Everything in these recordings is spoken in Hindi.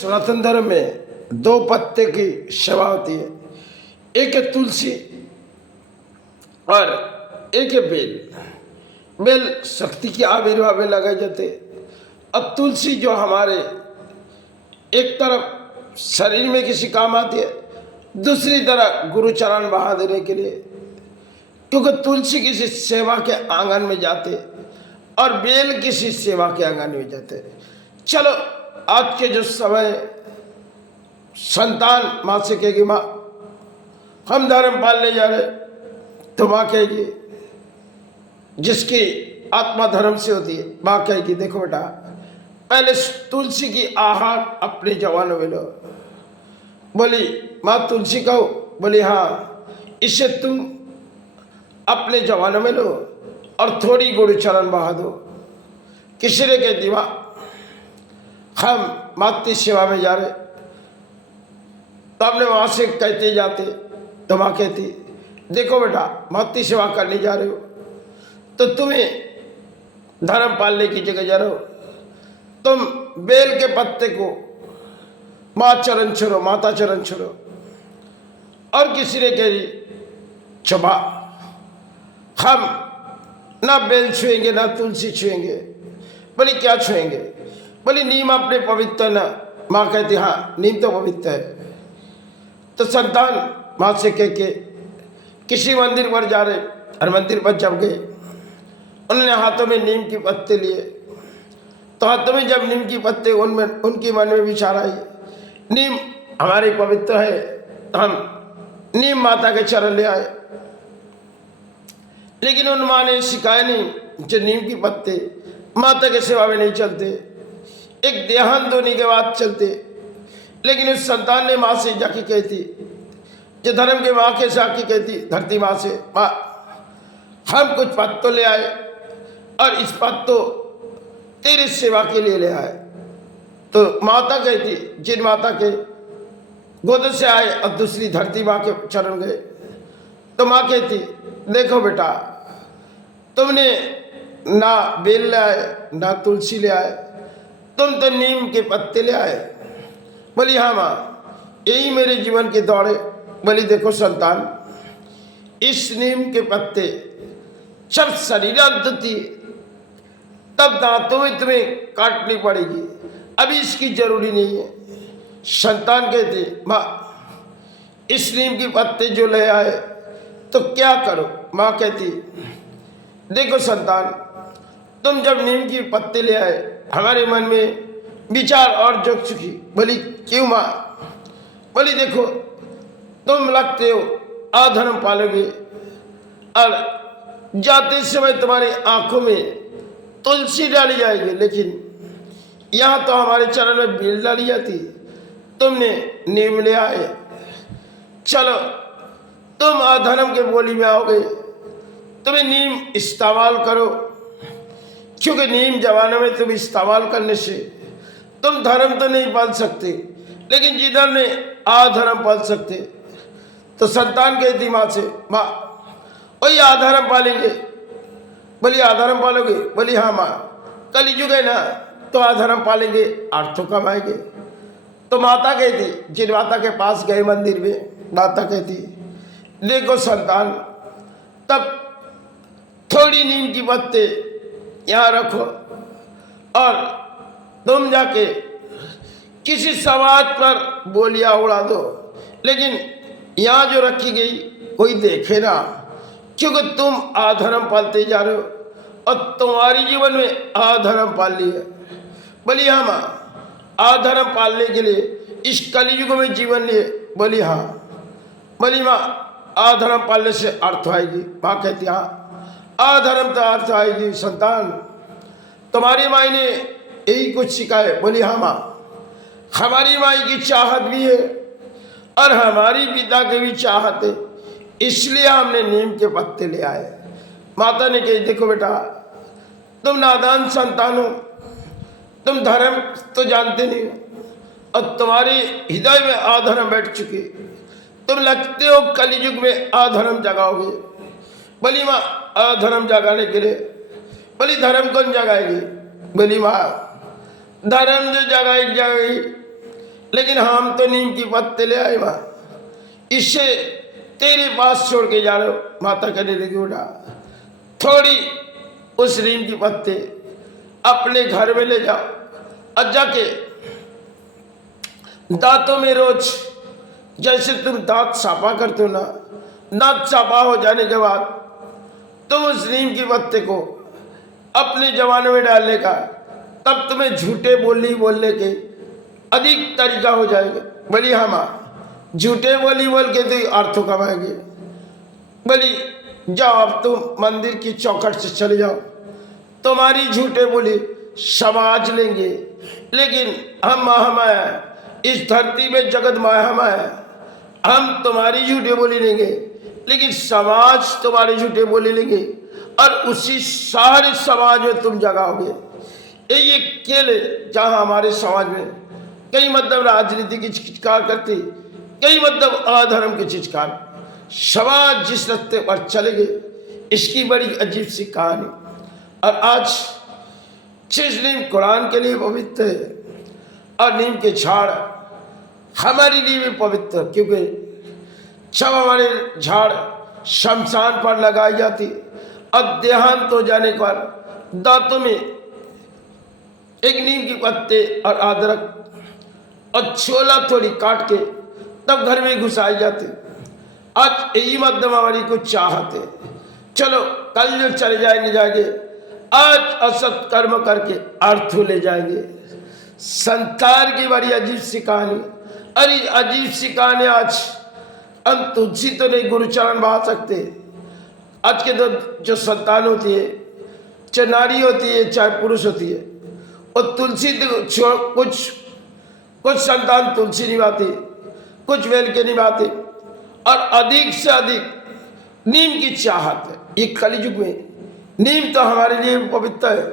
सनातन धर्म में दो पत्ते की सेवा होती है, एक है तुलसी और एक है बेल। बेल शक्ति के आविर्भाव में लगाए जाते, अब तुलसी जो हमारे एक तरफ शरीर में किसी काम आती है, दूसरी तरफ गुरु चरण बहा देने के लिए, क्योंकि तुलसी किसी सेवा के आंगन में जाते और बेल किसी सेवा के आंगन में जाते। चलो आज के जो समय संतान माँ से कहेगी, माँ हम धर्म पालने जा रहे, तो माँ कहेगी, जिसकी आत्मा धर्म से होती है, माँ कहेगी देखो बेटा पहले तुलसी की आहार अपने जवानों में लो। बोली माँ तुलसी कहो, बोली हाँ, इसे तुम अपने जवानों में लो और थोड़ी गुरु चरण बहा दो। किसी ने कह दी माँ हम मातृ सेवा में जा रहे, तो हमने वहाँ से कहते जाते, तो माँ कहती देखो बेटा मातृ सेवा करने जा रहे हो तो तुम्हें धर्म पालने की जगह जा रहे हो, तुम बेल के पत्ते को माँ चरण छोड़ो, माता चरण छोड़ो। और किसी ने कह दी चबा हम ना बेल छुएंगे ना तुलसी छुएंगे। बोली क्या छुएंगे? बोली नीम अपने पवित्र ना। माँ कहती हाँ नीम तो पवित्र है। तो संतान माँ से कह के किसी मंदिर पर जा रहे और मंदिर पर जब गए, उन्होंने हाथों में नीम के पत्ते लिए, तो हाथों में जब नीम के पत्ते उनमें उनके मन में विचार आई, नीम हमारे पवित्र है, तो हम नीम माता के चरण ले आए। लेकिन उन माँ ने सिखाया नहीं जो नीम के पत्ते माता के सेवा में नहीं चलते, एक देहांत होने के बाद चलते। लेकिन उस संतान ने माँ से जाके कहती, जो धर्म के माँ के जाके कहती धरती माँ से, माँ हम कुछ पत्तों ले आए और इस पत्तों तेरी सेवा के लिए ले आए। तो माता कहती, जिन माता के गोद से आए और दूसरी धरती माँ के चरण गए, तो माँ कहती देखो बेटा तुमने ना बेल ले आए ना तुलसी ले आए, तुम तो नीम के पत्ते ले आए। बोली हाँ माँ यही मेरे जीवन के दौड़े। बोली देखो संतान, इस नीम के पत्ते जब शरीरांत होती तब दांतों में तुम्हें काटनी पड़ेगी, अभी इसकी जरूरी नहीं है। संतान कहते माँ इस नीम के पत्ते जो ले आए तो क्या करो? माँ कहती देखो संतान, तुम जब नीम के पत्ते ले आए हमारे मन में विचार और जग चुकी। बोली क्यों माँ? बोली देखो तुम लगते हो अधर्म पालोगे और जाते समय तुम्हारी आंखों में तुलसी डाली जाएगी, लेकिन यहाँ तो हमारे चरण में बेल डाली जाती, तुमने नीम ले आए। चलो तुम अधर्म के बोली में आओगे, तुम्हें नीम इस्तेमाल करो, क्योंकि नीम जमाने में तुम इस्तेमाल करने से तुम धर्म तो नहीं पाल सकते, लेकिन जिधर ने अधर्म पाल सकते। तो संतान कहती माँ से, माँ वही अधर्म पालेंगे। बोली अधर्म पालोगे? बोली हाँ माँ, कलयुग है ना तो अधर्म पालेंगे, अर्थ कमाएंगे। तो माता कहती, जिन माता के पास गए मंदिर में, माता कहती देखो संतान, तब थोड़ी नीम की पत्ते यहाँ रखो और तुम जाके किसी समाज पर बोलियां उड़ा दो, लेकिन यहाँ जो रखी गई कोई देखे ना, क्योंकि तुम अधर्म पालते जा रहे हो और तुम्हारी जीवन में अधर्म पाल ली है। बोली हाँ माँ, अधर्म पालने के लिए इस कलयुग में जीवन लिए। बोली हाँ। बोली माँ अधर्म पालने से अर्थ आएगी? माँ कहती हाँ अधर्म तो अर्थ आएगी। संतान तुम्हारी माई ने यही कुछ सिखाए? बोली हाँ माँ, हमारी माई की चाहत भी है और हमारी पिता की भी चाहत है, इसलिए हमने नीम के पत्ते ले आए। माता ने कही देखो बेटा तुम नादान संतान हो, तुम धर्म तो जानते नहीं हो और तुम्हारे हृदय में अधर्म बैठ चुकी, तुम लगते हो कलयुग में अधर्म जगाओगे। बोली माँ अधर्म जगाने के लिए? बोली धर्म कौन जगाएगी? बोली माँ धर्म जो जगाई जाएगी लेकिन हम तो नीम की पत्ते ले आए माँ, इसे तेरे पास छोड़ के जा रहे हो। माता कहने लगी उठा, थोड़ी उस नीम की पत्ते अपने घर में ले जाओ और जाके दांतों में रोज जैसे तुम दांत साफा करते हो ना, दांत साफा हो जाने के बाद तुम उस नीम की पत्ते को अपने जवानों में डालने का, तब तुम्हें झूठे बोलने के अधिक तरीका हो जाएगा। बोली हाँ माँ, झूठे बोल के तो अर्थों कमाएंगे। बोली जाओ अब तुम मंदिर की चौखट से चले जाओ, तुम्हारी झूठे बोली समाज लेंगे, लेकिन हम महामाया, इस धरती में जगत महामाया, हम तुम्हारी झूठे बोली लेंगे, लेकिन समाज तुम्हारी झूठे बोली लेंगे और उसी सारे समाज में तुम जगाओगे। ये केले जहाँ हमारे समाज में कई मतलब राजनीति की चिৎकार करती, कई मतलब अधर्म की चिৎकार, समाज जिस रास्ते पर चलेंगे, इसकी बड़ी अजीब सी कहानी। और आज जिस नीम कुरान के लिए पवित्र है और नीम के झाड़ हमारे लिए भी पवित्र, क्योंकि जब हमारे झाड़ शमशान पर लगाई जाती और देहांत हो जाने पर दांतों में एक नीम के पत्ते और अदरक और छोला थोड़ी काट के तब घर में घुसाई जाती। आज यही मध्यम हमारी को चाहते, चलो कल जो चले जाएंगे, आज असत कर्म करके अर्थ ले जाएंगे। संसार की बड़ी अजीब सी कहानी, अरे अजीब सी कहानी। आज हम तुलसी तो नहीं गुरुचरण बहा सकते। आज के तो जो संतान होती है, चाहे नारी होती है चाहे पुरुष होती है, और तुलसी तो कुछ संतान तुलसी निभाते, कुछ बेल के निभाते, और अधिक से अधिक नीम की चाहत है। ये कलयुग में नीम तो हमारे लिए पवित्र है,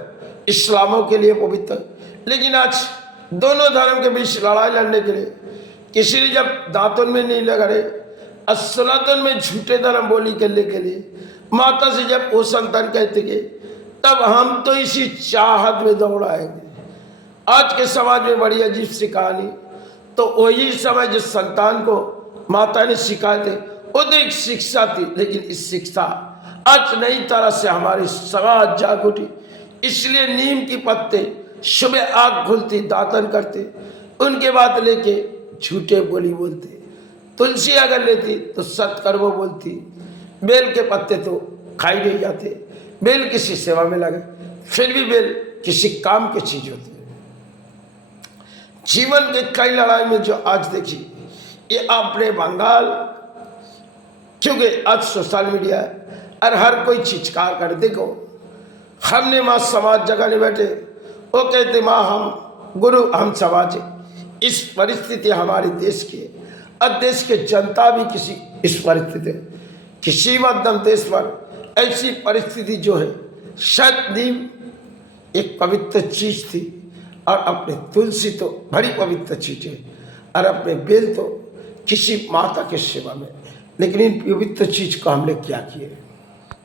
इस्लामों के लिए पवित्र है, लेकिन आज दोनों धर्म के बीच लड़ाई लड़ने के लिए किसी ने जब दांतों में नहीं लगा रहे, सनातन में झूठे धर्म बोली करने के लिए माता से जब वो संतान कहते गए, तब हम तो इसी चाहत में दौड़ाएंगे। आज के समाज में बड़ी अजीब सी कहानी। तो वही समय जिस संतान को माता ने सिखाए थे, वो तो एक शिक्षा थी, लेकिन इस शिक्षा आज नई तरह से हमारे समाज जाग उठी। इसलिए नीम की पत्ते सुबह आँख खुलती दातन करते, उनके बाद लेके झूठे बोली बोलते। तुलसी अगर लेती तो सत्कर्म बोलती। बेल के पत्ते तो खाई नहीं जाते, बेल किसी सेवा में लगे, फिर भी बेल किसी काम की चीज होती है। जीवन के कई लड़ाई में जो आज देखी, ये अपने बंगाल, क्योंकि आज सोशल मीडिया है और हर कोई चिৎकार कर। देखो हमने माँ समाज जगाने बैठे, वो कहते माँ हम गुरु हम समाज। इस परिस्थिति हमारे देश की है और देश के जनता भी किसी इस परिस्थिति, किसी मध्यम देश पर ऐसी परिस्थिति जो है। शायद नीम एक पवित्र चीज थी और अपने तुलसी तो बड़ी पवित्र चीज है, और अपने बेल तो किसी माता के सेवा में, लेकिन इन पवित्र चीज को हमने क्या किया।